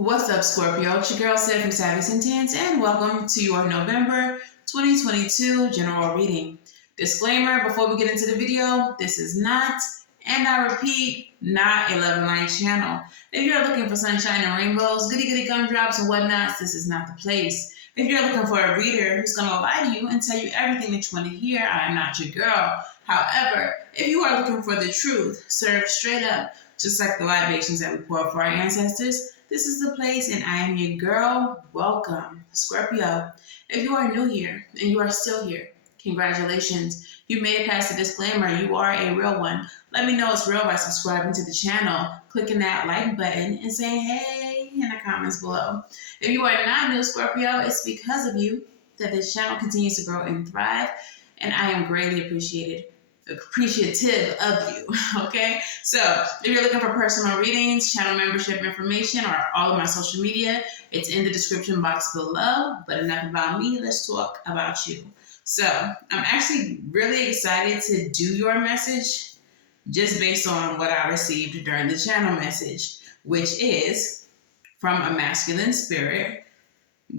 What's up, Scorpio? It's your girl, Savy from Savy, Sentient, and welcome to your November 2022 general reading. Disclaimer before we get into the video, this is not, and I repeat, not a love and light channel. If you're looking for sunshine and rainbows, goody gumdrops and whatnots, this is not the place. If you're looking for a reader who's going to lie to you and tell you everything that you want to hear, I am not your girl. However, if you are looking for the truth, served straight up, just like the libations that we poured for our ancestors, this is the place, and I am your girl. Welcome, Scorpio. If you are new here and you are still here, congratulations. You made it past the disclaimer. You are a real one. Let me know it's real by subscribing to the channel, clicking that like button, and saying hey in the comments below. If you are not new, Scorpio, it's because of you that this channel continues to grow and thrive, and I am greatly appreciative of you, okay? So if you're looking for personal readings, channel membership information, or all of my social media, it's in the description box below. But enough about me, let's talk about you. So I'm actually really excited to do your message just based on what I received during the channel message, which is from a masculine spirit.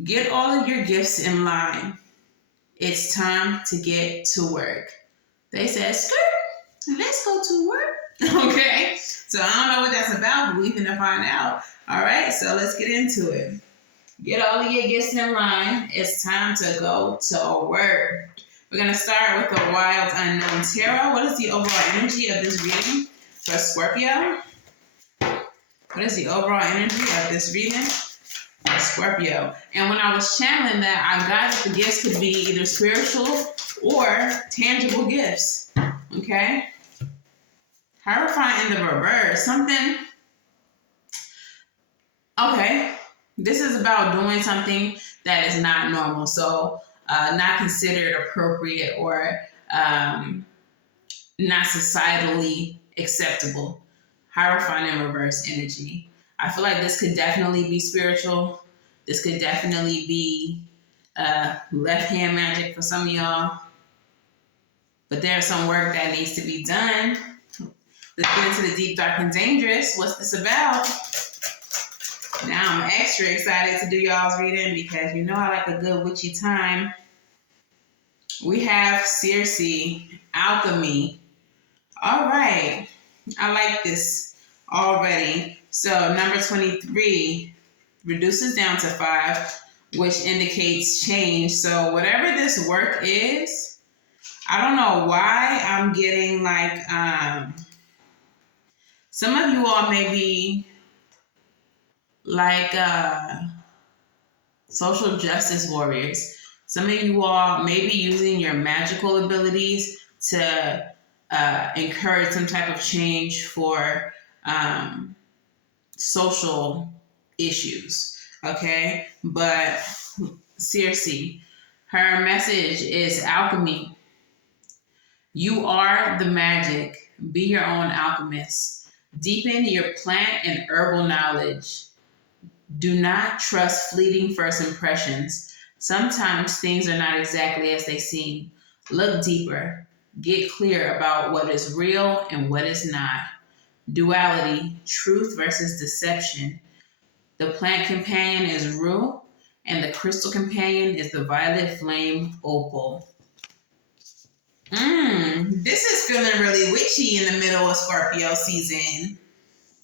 Get all of your gifts in line. It's time to get to work. They said, skirt, let's go to work. Okay, so I don't know what that's about, but we're going to find out. All right, so let's get into it. Get all of your gifts in line. It's time to go to work. We're going to start with the Wild Unknown Tarot. What is the overall energy of this reading for Scorpio? What is the overall energy of this reading for Scorpio? And when I was channeling that, I got that the gifts could be either spiritual or tangible gifts. Okay? Horrifying in the reverse. Something. Okay. This is about doing something that is not normal. So, not considered appropriate or not societally acceptable. Horrifying in reverse energy. I feel like this could definitely be spiritual. This could definitely be left hand magic for some of y'all. But there's some work that needs to be done. Let's get into the deep, dark, and dangerous. What's this about? Now I'm extra excited to do y'all's reading because you know I like a good witchy time. We have Circe, alchemy. All right. I like this already. So number 23 reduces down to 5, which indicates change. So whatever this work is, I don't know why I'm getting like, some of you all may be like social justice warriors. Some of you all may be using your magical abilities to encourage some type of change for social issues, okay? But Circe, her message is alchemy. You are the magic. Be your own alchemist. Deepen your plant and herbal knowledge. Do not trust fleeting first impressions. Sometimes things are not exactly as they seem. Look deeper. Get clear about what is real and what is not. Duality, truth versus deception. The plant companion is rue, and the crystal companion is the violet flame opal. This is feeling really witchy in the middle of Scorpio season.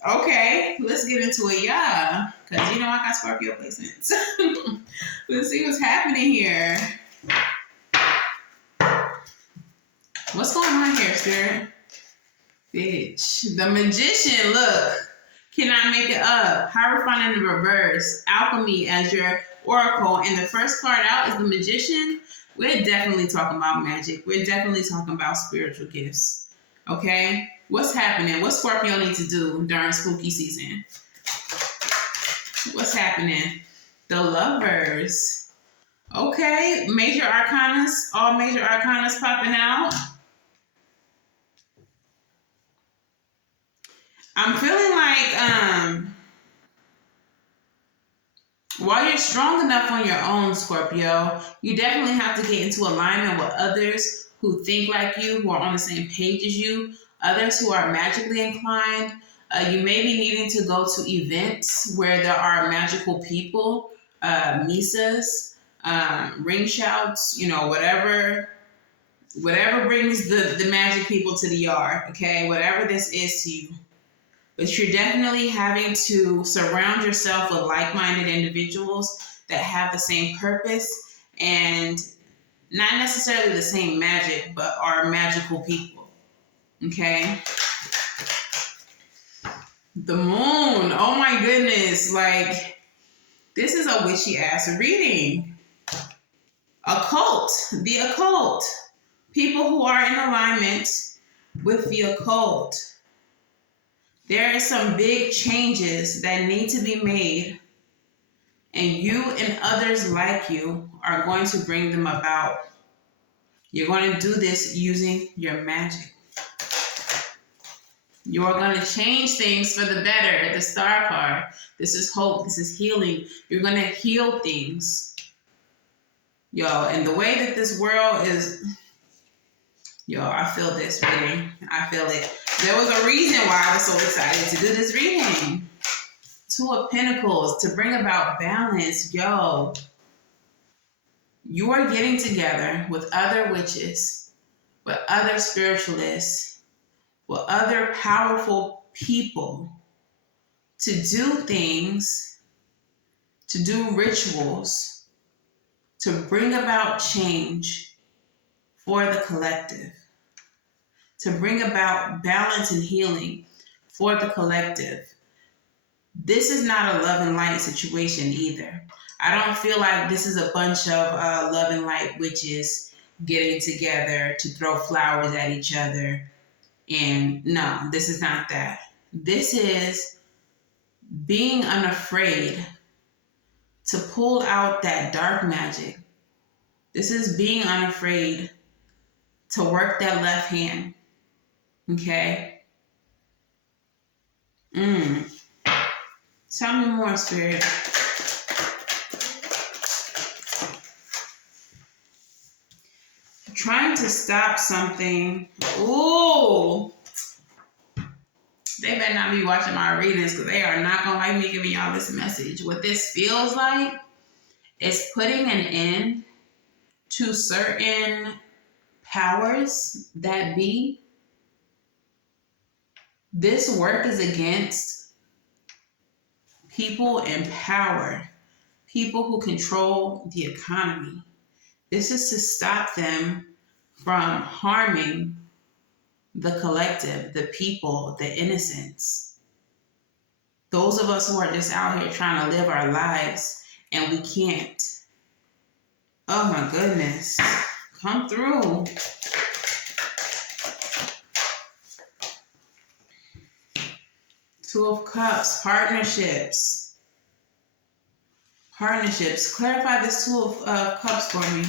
Okay, let's get into it, yeah. Because you know I got Scorpio placements. Let's see what's happening here. What's going on here, Spirit? Bitch. The Magician, look. Cannot make it up. Horrifying in the reverse. Alchemy as your oracle. And the first card out is the Magician. We're definitely talking about magic. We're definitely talking about spiritual gifts. Okay? What's happening? What Scorpio need to do during spooky season? What's happening? The Lovers. Okay. Major arcanas. All major arcanas popping out. I'm feeling like while you're strong enough on your own, Scorpio, you definitely have to get into alignment with others who think like you, who are on the same page as you, others who are magically inclined, You may be needing to go to events where there are magical people, misas, ring shouts, whatever brings the magic people to the yard, okay? Whatever this is to you. But you're definitely having to surround yourself with like-minded individuals that have the same purpose and not necessarily the same magic, but are magical people, okay? The moon, oh my goodness, like, this is a witchy-ass reading. Occult, the occult. People who are in alignment with the occult. There are some big changes that need to be made, and you and others like you are going to bring them about. You're going to do this using your magic. You are going to change things for the better. The Star card. This is hope. This is healing. You're going to heal things. Yo, and the way that this world is... Yo, I feel this reading. I feel it. There was a reason why I was so excited to do this reading. Two of Pentacles, to bring about balance. Yo, you are getting together with other witches, with other spiritualists, with other powerful people to do things, to do rituals, to bring about change for the collective, to bring about balance and healing for the collective. This is not a love and light situation either. I don't feel like this is a bunch of love and light witches getting together to throw flowers at each other. And no, this is not that. This is being unafraid to pull out that dark magic. This is being unafraid to work that left hand. Okay? Tell me more, Spirit. Trying to stop something. Ooh. They better not be watching my readings because they are not going to like me giving y'all this message. What this feels like is putting an end to certain powers that be. This work is against people in power, people who control the economy. This is to stop them from harming the collective, the people, the innocents. Those of us who are just out here trying to live our lives and we can't. Oh my goodness. Come through. Two of Cups, partnerships. Partnerships. Clarify this Two of Cups for me.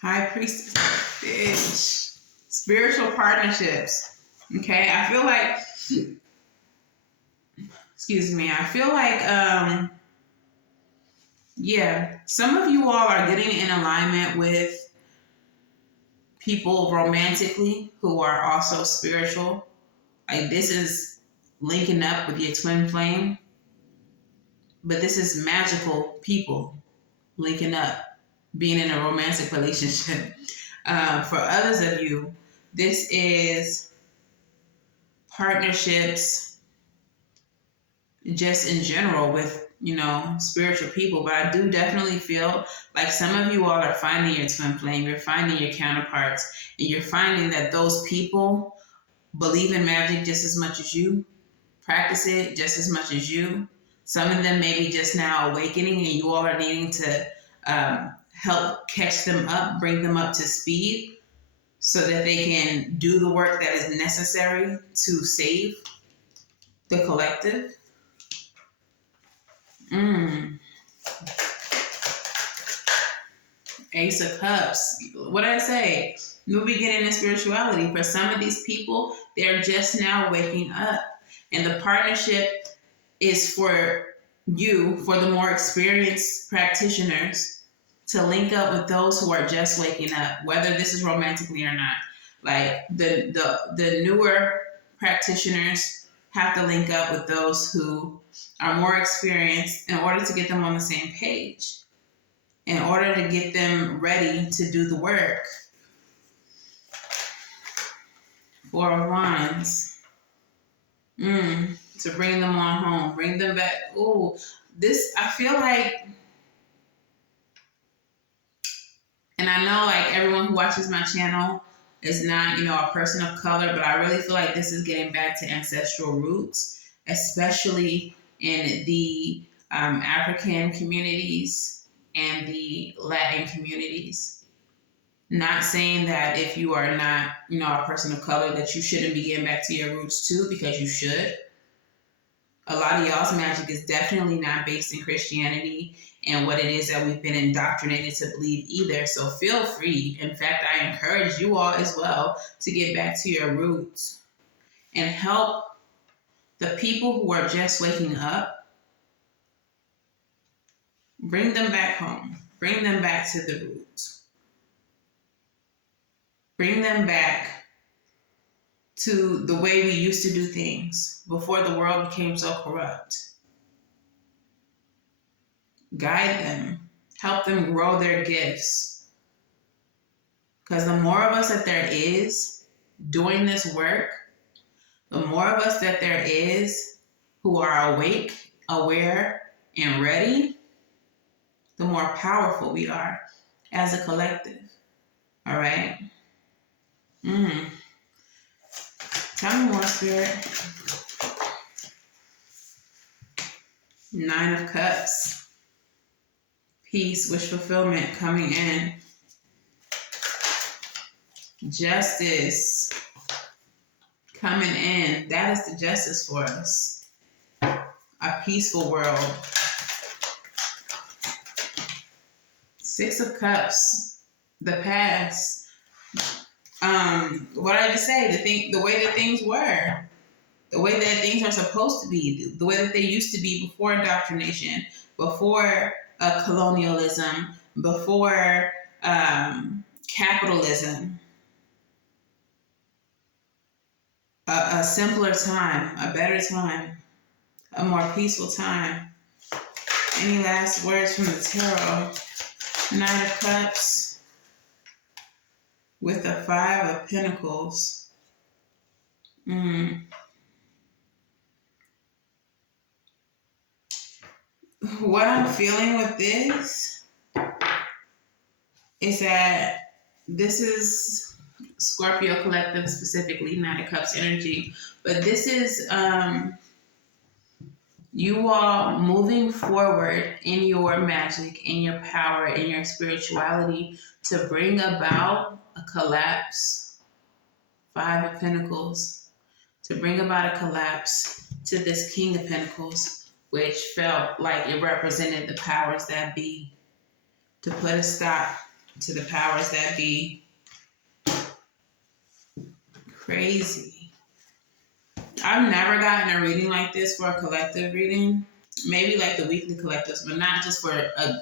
High Priestess. Bitch. Spiritual partnerships. Okay, I feel like... Excuse me. I feel like... yeah, some of you all are getting in alignment with people romantically who are also spiritual. Like, this is linking up with your twin flame. But this is magical people linking up, being in a romantic relationship. For others of you, this is partnerships just in general with, spiritual people. But I do definitely feel like some of you all are finding your twin flame, you're finding your counterparts, and you're finding that those people believe in magic just as much as you, practice it just as much as you. Some of them may be just now awakening, and you all are needing to help catch them up, bring them up to speed so that they can do the work that is necessary to save the collective. Ace of Cups. What did I say? New beginning in spirituality. For some of these people, they're just now waking up. And the partnership is for you, for the more experienced practitioners, to link up with those who are just waking up, whether this is romantically or not. Like the newer practitioners have to link up with those who are more experienced in order to get them on the same page, in order to get them ready to do the work. Four of Wands. To bring them on home, bring them back. Ooh, this, I feel like, and I know like everyone who watches my channel is not, a person of color, but I really feel like this is getting back to ancestral roots, especially in the African communities and the Latin communities. Not saying that if you are not, a person of color, that you shouldn't be getting back to your roots too, because you should. A lot of y'all's magic is definitely not based in Christianity and what it is that we've been indoctrinated to believe either. So feel free. In fact, I encourage you all as well to get back to your roots and help the people who are just waking up. Bring them back home. Bring them back to the roots. Bring them back to the way we used to do things before the world became so corrupt. Guide them. Help them grow their gifts. Because the more of us that there is doing this work, the more of us that there is who are awake, aware, and ready, the more powerful we are as a collective. All right? Tell me more, Spirit. 9 of Cups. Peace, wish fulfillment coming in. Justice coming in. That is the justice for us. A peaceful world. 6 of Cups. The past. What did I just say? The way that things were. The way that things are supposed to be. The way that they used to be before indoctrination. Before colonialism. Before capitalism. A simpler time. A better time. A more peaceful time. Any last words from the tarot? 9 of Cups. With the 5 of Pentacles. What I'm feeling with this is that this is Scorpio collective, specifically 9 of Cups energy. But this is you all moving forward in your magic, in your power, in your spirituality to bring about a collapse. 5 of Pentacles. To bring about a collapse to this King of Pentacles, which felt like it represented the powers that be. To put a stop to the powers that be. Crazy. I've never gotten a reading like this for a collective reading. Maybe like the weekly collectives, but not just for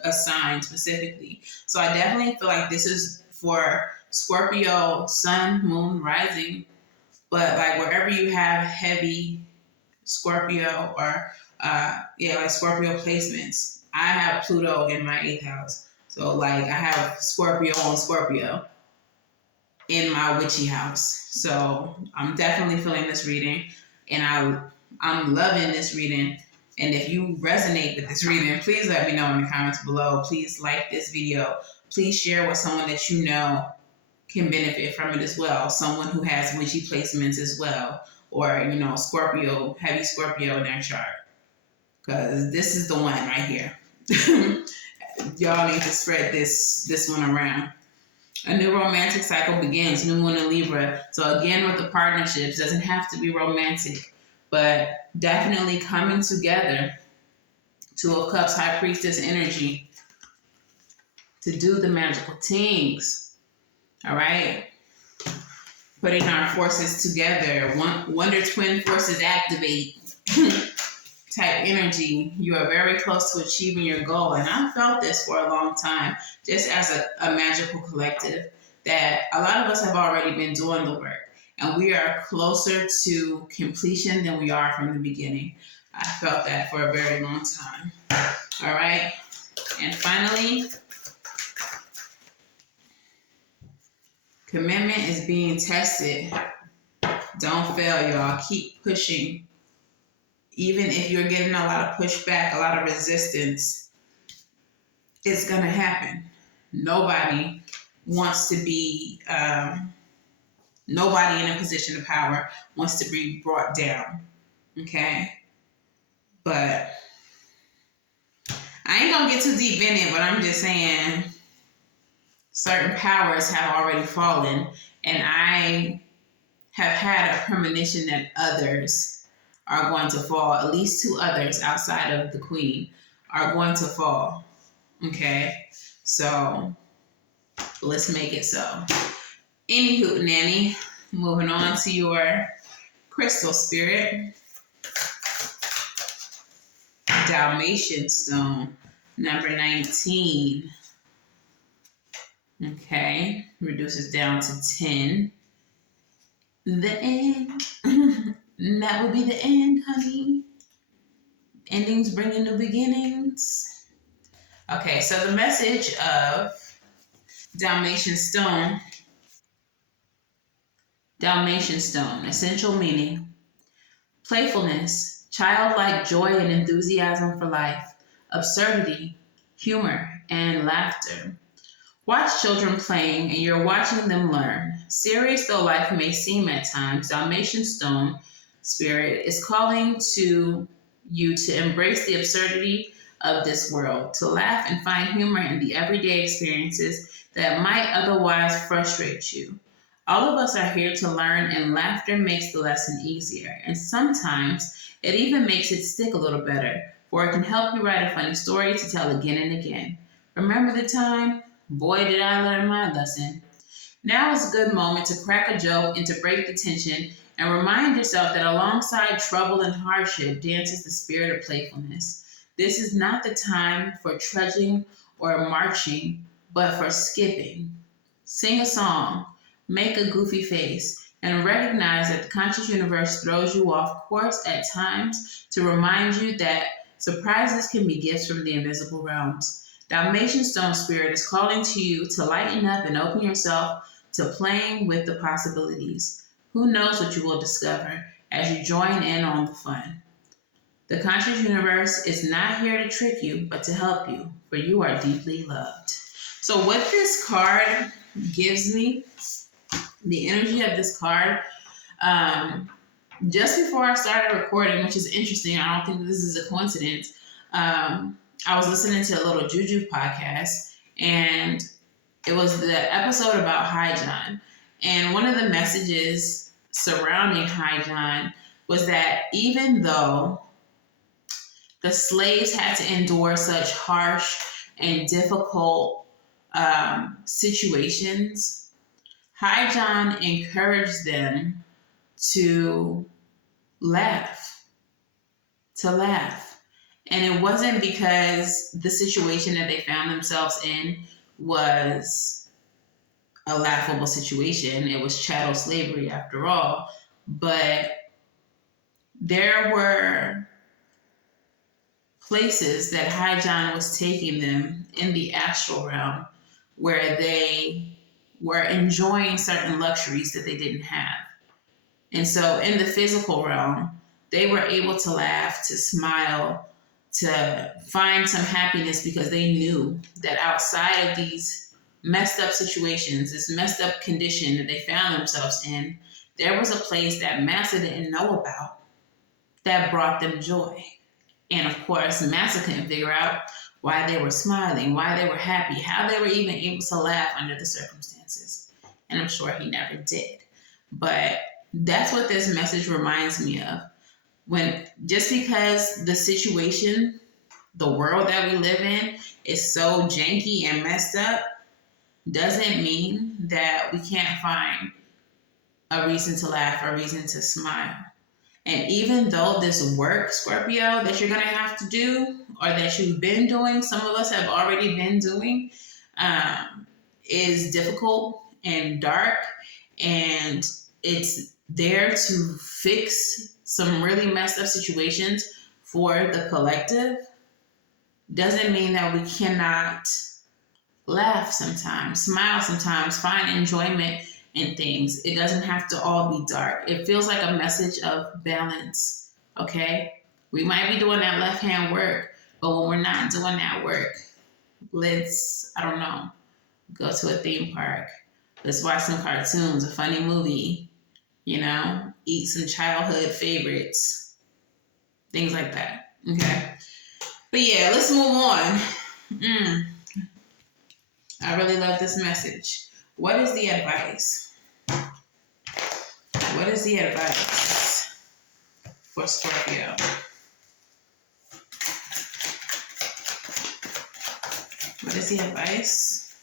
a sign specifically. So I definitely feel like this is for Scorpio, Sun, Moon, Rising. But like wherever you have heavy Scorpio or like Scorpio placements. I have Pluto in my 8th house. So like I have Scorpio on Scorpio in my witchy house. So I'm definitely feeling this reading, and I'm loving this reading. And if you resonate with this reading, please let me know in the comments below. Please like this video. Please share with someone that you know can benefit from it as well. Someone who has witchy placements as well. Or, Scorpio, heavy Scorpio in their chart. Because this is the one right here. Y'all need to spread this one around. A new romantic cycle begins, new moon in Libra. So again, with the partnerships, doesn't have to be romantic, but definitely coming together. 2 of Cups, High Priestess energy to do the magical things. All right? Putting our forces together. Wonder Twin forces activate type energy. You are very close to achieving your goal. And I've felt this for a long time, just as a magical collective. that a lot of us have already been doing the work, and we are closer to completion than we are from the beginning. I felt that for a very long time. All right. And finally, commitment is being tested. Don't fail, y'all. Keep pushing. Even if you're getting a lot of pushback, a lot of resistance, it's going to happen. Nobody wants to be, nobody in a position of power wants to be brought down. Okay? But I ain't going to get too deep in it, but I'm just saying certain powers have already fallen, and I have had a premonition that others are going to fall. At least 2 others outside of the queen are going to fall. Okay? So let's make it so. Anywho, Nanny, moving on to your crystal spirit. Dalmatian stone, number 19. Okay, reduces down to 10. The end. That would be the end, honey. Endings bringing new beginnings. Okay, so the message of Dalmatian stone, essential meaning: playfulness, childlike joy and enthusiasm for life, absurdity, humor, and laughter. Watch children playing and you're watching them learn. Serious though life may seem at times, Dalmatian stone spirit is calling to you to embrace the absurdity of this world, to laugh and find humor in the everyday experiences that might otherwise frustrate you. All of us are here to learn, and laughter makes the lesson easier. And sometimes it even makes it stick a little better, for it can help you write a funny story to tell again and again. Remember the time? Boy, did I learn my lesson. Now is a good moment to crack a joke and to break the tension and remind yourself that alongside trouble and hardship dances the spirit of playfulness. This is not the time for trudging or marching, but for skipping. Sing a song, make a goofy face, and recognize that the conscious universe throws you off course at times to remind you that surprises can be gifts from the invisible realms. Dalmatian stone spirit is calling to you to lighten up and open yourself to playing with the possibilities. Who knows what you will discover as you join in on the fun. The conscious universe is not here to trick you, but to help you, for you are deeply loved. So what this card gives me, the energy of this card, just before I started recording, which is interesting, I don't think this is a coincidence, I was listening to a little Juju podcast, and it was the episode about High John. And one of the messages surrounding High John was that even though the slaves had to endure such harsh and difficult situations, High John encouraged them to laugh. And it wasn't because the situation that they found themselves in was a laughable situation. It was chattel slavery after all. But there were places that High John was taking them in the astral realm where they were enjoying certain luxuries that they didn't have. And so in the physical realm, they were able to laugh, to smile, to find some happiness because they knew that outside of these messed up situations, this messed up condition that they found themselves in, there was a place that Massa didn't know about that brought them joy. And of course, Massa couldn't figure out why they were smiling, why they were happy, how they were even able to laugh under the circumstances. And I'm sure he never did. But that's what this message reminds me of. When just because the situation, the world that we live in is so janky and messed up, doesn't mean that we can't find a reason to laugh or a reason to smile. And even though this work, Scorpio, that you're going to have to do or that you've been doing, some of us have already been doing, is difficult and dark, and it's there to fix some really messed up situations for the collective, doesn't mean that we cannot laugh sometimes, smile sometimes, find enjoyment in things. It doesn't have to all be dark. It feels like a message of balance, okay? We might be doing that left hand work, but when we're not doing that work, let's, I don't know, go to a theme park. Let's watch some cartoons, a funny movie, eat some childhood favorites, things like that, okay? But yeah, let's move on. I really love this message. What is the advice? What is the advice for Scorpio? What is the advice?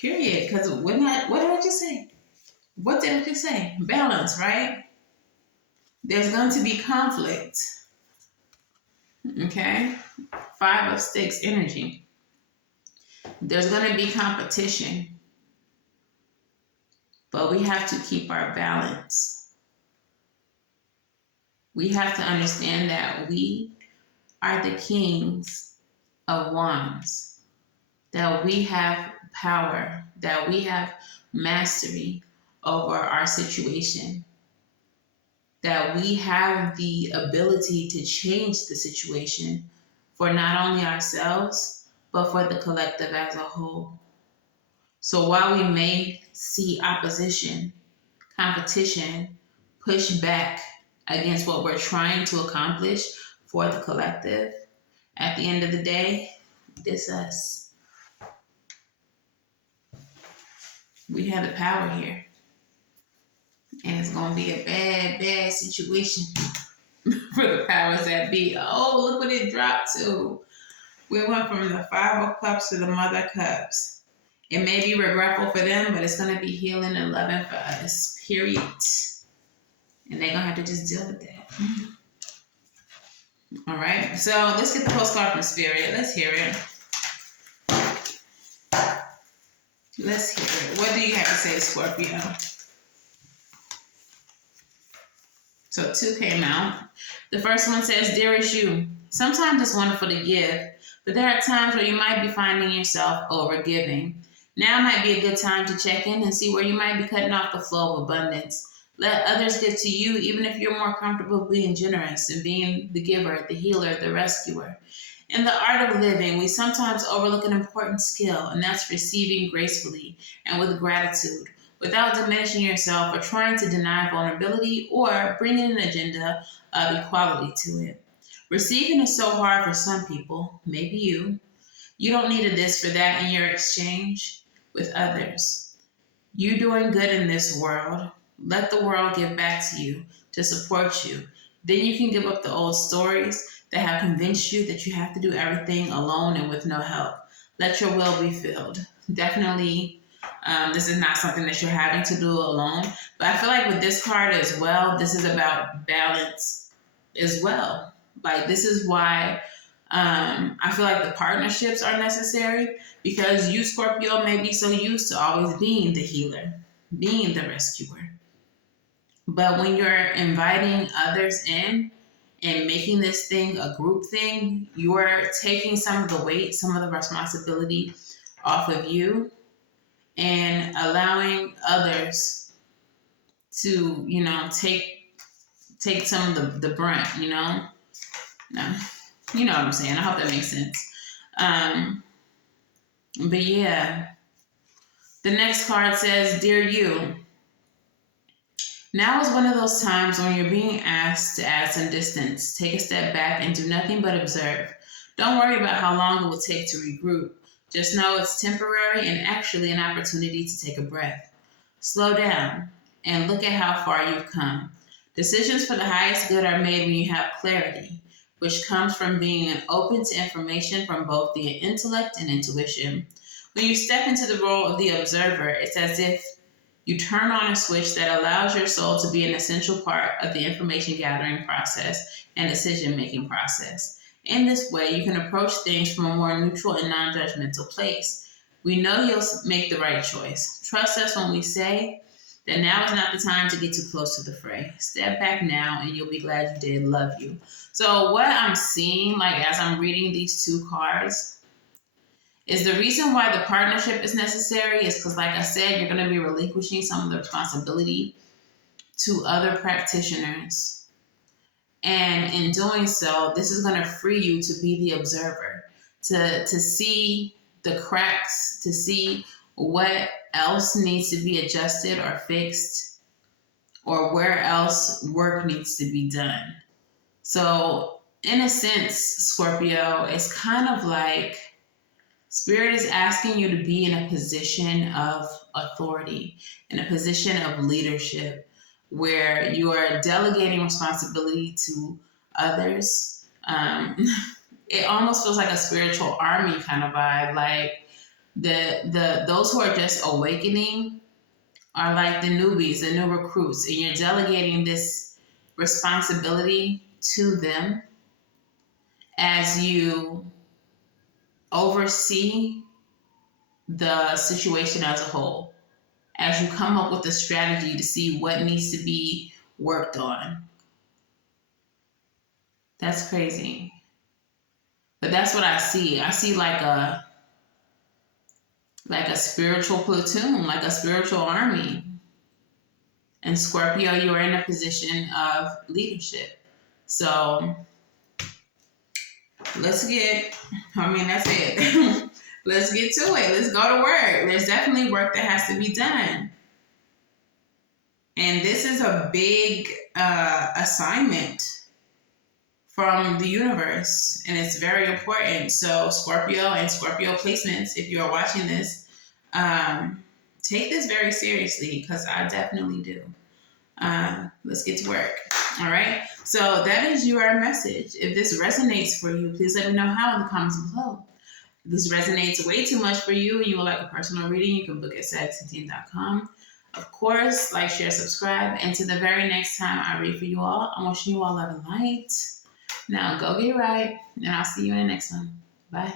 Period. Because what did I just say? What did I just say? Balance, right? There's going to be conflict. Okay? 5 of Sticks energy. There's going to be competition. But we have to keep our balance. We have to understand that we are the kings of wands. That we have power. That we have mastery over our situation. That we have the ability to change the situation for not only ourselves, but for the collective as a whole. So while we may see opposition, competition, push back against what we're trying to accomplish for the collective, at the end of the day, it's us. We have the power here. And it's going to be a bad, bad situation for the powers that be. Oh, look what it dropped to. We went from the 5 of Cups to the Mother of Cups. It may be regretful for them, but it's going to be healing and loving for us. Period. And they're going to have to just deal with that. All right. So let's get the postcard from Spirit. Let's hear it. Let's hear it. What do you have to say, Scorpio? So 2 came out. The first one says, Dearest you, sometimes it's wonderful to give, but there are times where you might be finding yourself overgiving. Now might be a good time to check in and see where you might be cutting off the flow of abundance. Let others get to you, even if you're more comfortable being generous and being the giver, the healer, the rescuer. In the art of living, we sometimes overlook an important skill, and that's receiving gracefully and with gratitude, without diminishing yourself or trying to deny vulnerability or bring in an agenda of equality to it. Receiving is so hard for some people, maybe you. You don't need a this for that in your exchange with others. You doing good in this world. Let the world give back to you to support you. Then you can give up the old stories that have convinced you that you have to do everything alone and with no help. Let your will be filled. Definitely, this is not something that you're having to do alone. But I feel like with this card as well, this is about balance as well. Like, this is why I feel like the partnerships are necessary, because you, Scorpio, may be so used to always being the healer, being the rescuer. But when you're inviting others in and making this thing a group thing, you're taking some of the weight, some of the responsibility off of you and allowing others to, take some of the brunt, No. You know what I'm saying? I hope that makes sense. But yeah, the next card says, Dear you, now is one of those times when you're being asked to add some distance. Take a step back and do nothing but observe. Don't worry about how long it will take to regroup. Just know it's temporary and actually an opportunity to take a breath. Slow down and look at how far you've come. Decisions for the highest good are made when you have clarity, which comes from being open to information from both the intellect and intuition. When you step into the role of the observer, it's as if you turn on a switch that allows your soul to be an essential part of the information gathering process and decision-making process. In this way, you can approach things from a more neutral and non-judgmental place. We know you'll make the right choice. Trust us when we say that now is not the time to get too close to the fray. Step back now and you'll be glad you did. Love you. So what I'm seeing, like as I'm reading these two cards, is the reason why the partnership is necessary is because, like I said, you're going to be relinquishing some of the responsibility to other practitioners. And in doing so, this is going to free you to be the observer, to see the cracks, to see what else needs to be adjusted or fixed, or where else work needs to be done. So in a sense, Scorpio, it's kind of like Spirit is asking you to be in a position of authority, in a position of leadership, where you are delegating responsibility to others. It almost feels like a spiritual army kind of vibe. Like those who are just awakening are like the newbies, the new recruits, and you're delegating this responsibility to them as you oversee the situation as a whole, as you come up with a strategy to see what needs to be worked on. That's crazy. But that's what I see. I see like a spiritual platoon, like a spiritual army. And Scorpio, you are in a position of leadership. So that's it. Let's get to it. Let's go to work. There's definitely work that has to be done. And this is a big assignment from the universe, and it's very important. So Scorpio and Scorpio placements, if you are watching this, take this very seriously, because I definitely do. Let's get to work. All right. So that is your message. If this resonates for you, please let me know how in the comments below. If this resonates way too much for you and you would like a personal reading, you can book at savyreadings.com. Of course, like, share, subscribe. And to the very next time I read for you all, I'm wishing you all love and light. Now go get right, and I'll see you in the next one. Bye.